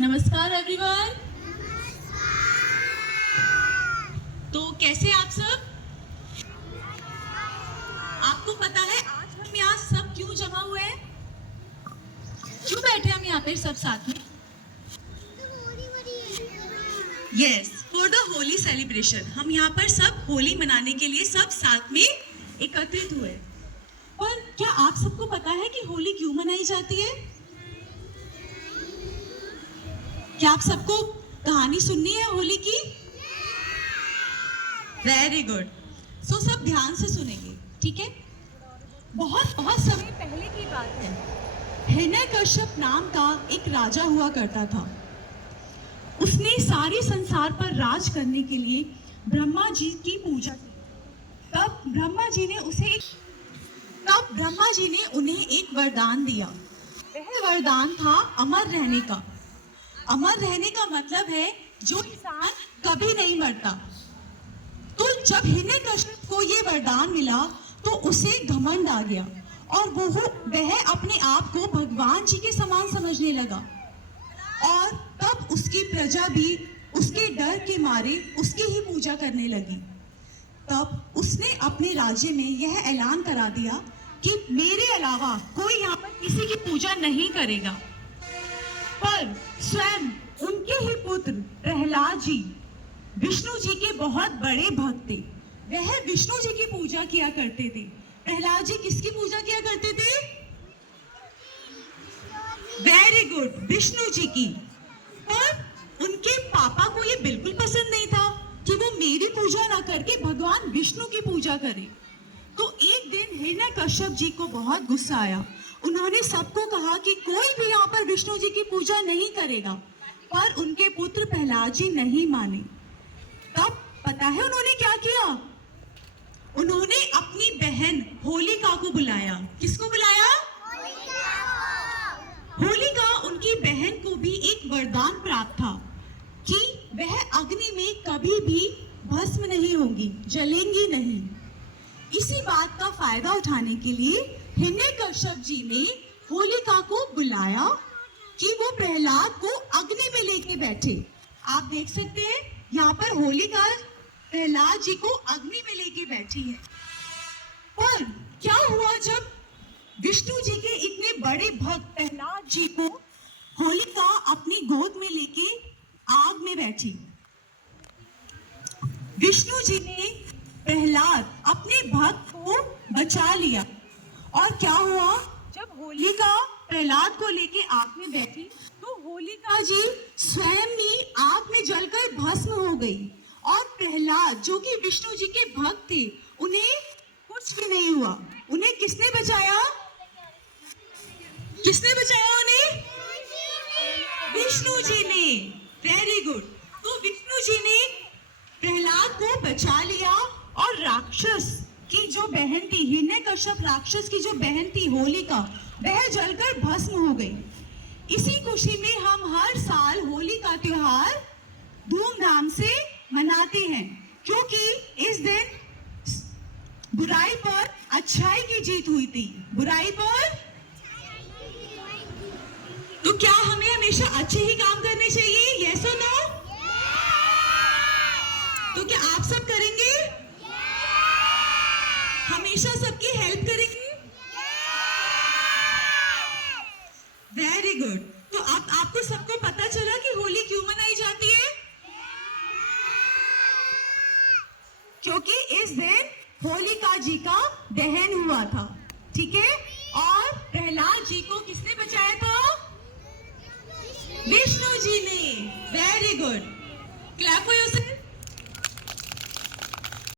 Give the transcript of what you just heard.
नमस्कार एवरीवन। तो कैसे आप सब? आपको पता है आज हम यहाँ सब क्यों जमा हुए हैं? क्यों बैठे हम यहाँ पे सब साथ में? Yes, for the Holi celebration. हम यहाँ पर सब होली मनाने के लिए सब साथ में एकत्रित हुए। पर क्या आप सबको पता है कि होली क्यों मनाई जाती है? क्या आप सबको कहानी सुननी है होली की? Very good. सो सब ध्यान से सुनेंगे, ठीक है? बहुत बहुत समय पहले की बात है। हिरण्यकश्यप नाम का एक राजा हुआ करता था। उसने सारे संसार पर राज करने के लिए ब्रह्मा जी की पूजा की। तब ब्रह्मा जी ने उन्हें एक वरदान दिया। वह वरदान था अमर रहने का। अमर रहने का मतलब है जो इंसान कभी नहीं मरता। तो जब हिरण्यकश्यप को ये वरदान मिला तो उसे घमंड आ गया और वह अपने आप को भगवान जी के समान समझने लगा। और तब उसकी प्रजा भी उसके डर के मारे उसकी ही पूजा करने लगी। तब उसने अपने राज्य में यह ऐलान करा दिया कि मेरे अलावा कोई यहाँ पर किसी की पूजा नहीं करेगा। पर स्वयं उनके ही पुत्र प्रहलाद जी विष्णु जी के बहुत बड़े भक्त थे। वह विष्णु जी की पूजा किया करते थे। प्रहलाद जी किसकी पूजा किया करते थे? वेरी गुड, विष्णु जी की। पर उनके पापा को ये बिल्कुल पसंद नहीं था कि वो मेरी पूजा ना करके भगवान विष्णु की पूजा करे। तो एक दिन हिरण्यकश्यप जी को बहुत गुस्सा आया। उन्होंने सबको कहा कि कोई भी यहाँ पर विष्णु जी की पूजा नहीं करेगा। पर उनके पुत्र प्रहलाद जी नहीं माने। तब पता है उन्होंने क्या किया? उन्होंने अपनी बहन होलिका को बुलाया। किसको बुलाया? होलिका, उनकी बहन को भी एक वरदान प्राप्त था कि वह अग्नि में कभी भी भस्म नहीं होगी, जलेंगी नहीं। इसी बात का फायदा उठाने के लिए हिरण्यकश्यप जी ने होलिका को बुलाया कि वो प्रहलाद को अग्नि में लेके बैठे। आप देख सकते हैं यहाँ पर होलिका प्रहलाद जी को अग्नि में लेके बैठी है। पर क्या हुआ जब विष्णु जी के इतने बड़े भक्त प्रहलाद जी को होलिका अपनी गोद में लेके आग में बैठी। विष्णु जी ने प्रहलाद अपने भक्त को बचा लिया। और क्या हुआ जब होलिका प्रहलाद को लेके आग में बैठी तो होलिका जी स्वयं ही आग में जलकर भस्म हो गई। और प्रहलाद जो कि विष्णु जी के भक्त थे, उन्हें कुछ भी नहीं हुआ। उन्हें किसने बचाया? किसने बचाया उन्हें? विष्णु जी ने। Very good. तो विष्णु जी ने प्रहलाद को बचा लिया और राक्षस की जो बहन थी, हिरण्यकश्यप राक्षस की जो बहन थी होलिका, वह जलकर भस्म हो गई। इसी खुशी में हम हर साल होली का त्योहार धूमधाम से मनाते हैं, क्योंकि इस दिन बुराई पर अच्छाई की जीत हुई थी। बुराई पर। तो क्या हमें हमेशा अच्छे ही काम करने चाहिए? यस और नो? तो क्या आप सब करेंगे? हमेशा सबकी हेल्प करेंगे? Very good. तो अब आपको सबको पता चला कि होली क्यों मनाई जाती है? क्योंकि इस दिन होलिका जी का दहन हुआ था, ठीक है? और प्रहलाद जी को किसने बचाया था? विष्णु जी ने। Very good. Clap for